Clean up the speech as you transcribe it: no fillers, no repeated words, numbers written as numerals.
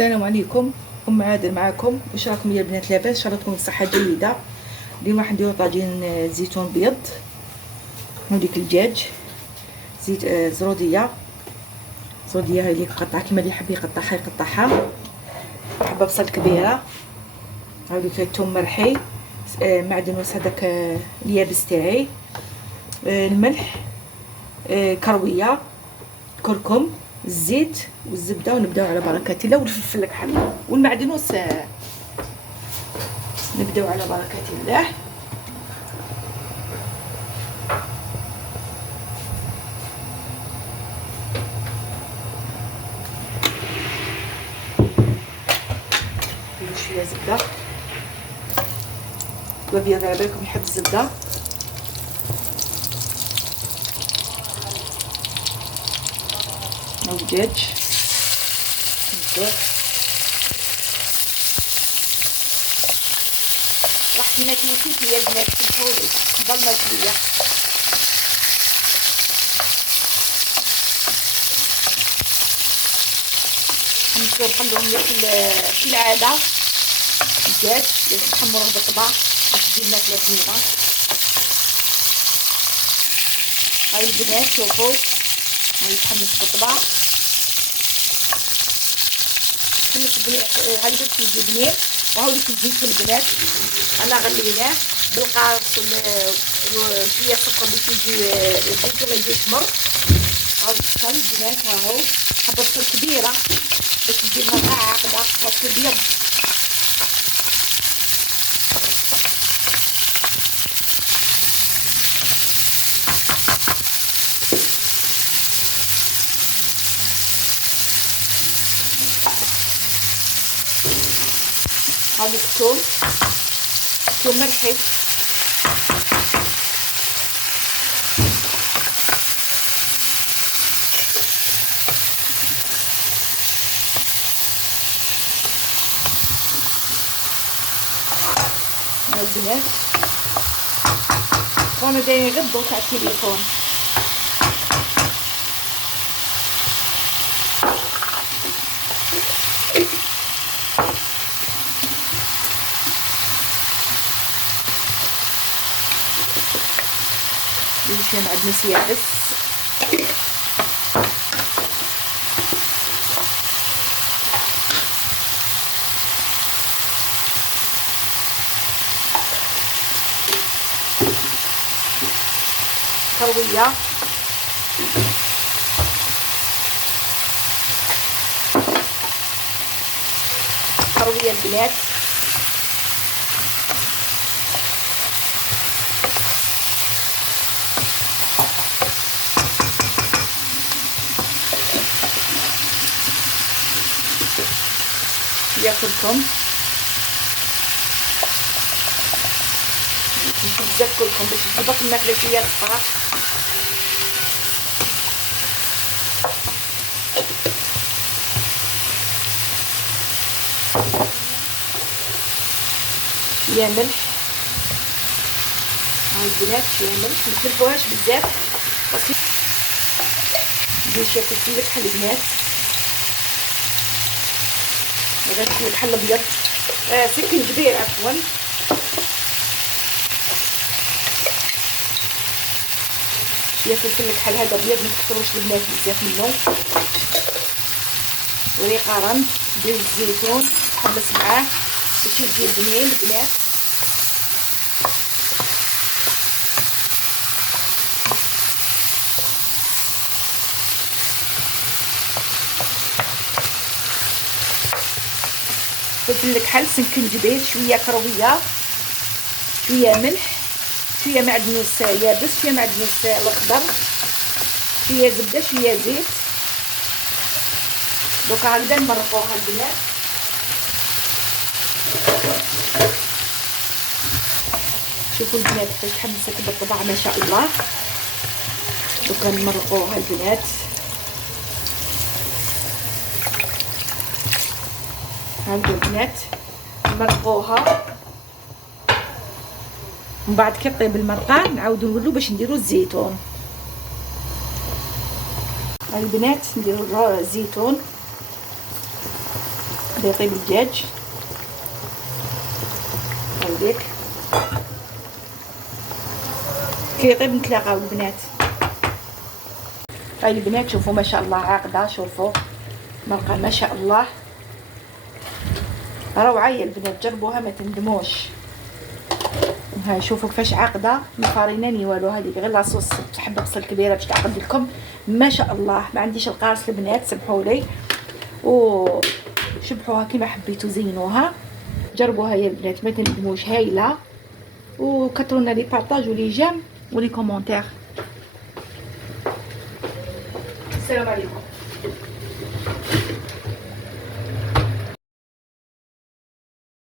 السلام عليكم. عادل معكم. واش راكم يا بنات؟ لاباس؟ ان شاء الله تكون بصحه جيده. اليوم راح نديرو طاجين زيتون بيض وديك الدجاج، زيت زروديه هاي اللي قطع كيما اللي يحب يقطعها يقطعها، حبه بصل كبيره، هاوليك الثوم مرحي، معدنوس هذاك اليابس تاعي، الملح، كرويه، كركم، الزيت والزبده، ونبداو على بركه الله، والفلفل الحار والمعدنوس. نبداو على بركه الله. نديرو شويه زبده، وبيض على بالكم يحب الزبده. الدجاج راح نسيت يا بنات تسمحولي ضلمه شويه. نخلوهم ياكل كالعاده. الدجاج لازم نحمروه بالطبع باش تجي الماكله زوينه. هاي البنات شوفوا هاي يتحمس بالطبع، تحمس البنات هاي باش يجي بنين. وهاوليك الزيت البنات انا غليناه بالقارص وشويه سكر باش يجي الزيت ما يجيش مر. هاو البصل البنات، هاهو حبه بصل كبيره باش تجي مرقه عاقده خاص البيض. هاوليك الثوم مرحي، يا البنات وانا دايره غير الضوء تاع التليفون. شويه معدنوس يابس، كرويه، البنات، ياكلكم بزاف كلكم باش تجيبك الماكله شويه صفار. شويه ملح، هاي البنات شويه ملح، متحركوهاش بزاف باسكو ندير شويه فلفل الحل البنات، هذا فلفل الحل الابيض، سكنجبير عفوا، شويه فلفل الحل هذا ابيض متكثروش البنات بزاف منه، وريقه رند، ندير الزيتون تحمص معاه باش يجي بنين البنات. فلفل الكحل، سنكنجبير، شويه كرويه، شويه ملح، شويه معدنوس يابس، شويه معدنوس الاخضر، شويه زبده، شويه زيت. دوكا هكذا نمرقوها البنات. شوفوا البنات كيفاش تحمست بالطبع ما شاء الله. دوكا نمرقوها البنات. هاكا البنات نمرقوها، ومن بعد كي طيب المرقه نعاودو نولو باش نديرو الزيتون. هاي البنات نديرو الزيتون بدا يطيب الدجاج هاوديك كي يطيب نتلاقاو البنات. هاي البنات شوفوا ما شاء الله عاقده، شوفوا مرقه ما شاء الله روعه يا البنات، جربوها ما تندموش. هاي شوفوا كيفاش عاقده، ما فاريناني والو، هذيك غير لاصوص حبه بصل كبيره باش تعقد لكم ما شاء الله. ما عنديش القارص البنات سمحوا لي، وشبحوها كيما حبيتو زينوها، جربوها يا البنات ما تندموش، هايله. وكثروا لنا لي بارطاج ولي جيم ولي كومونتير. السلام عليكم.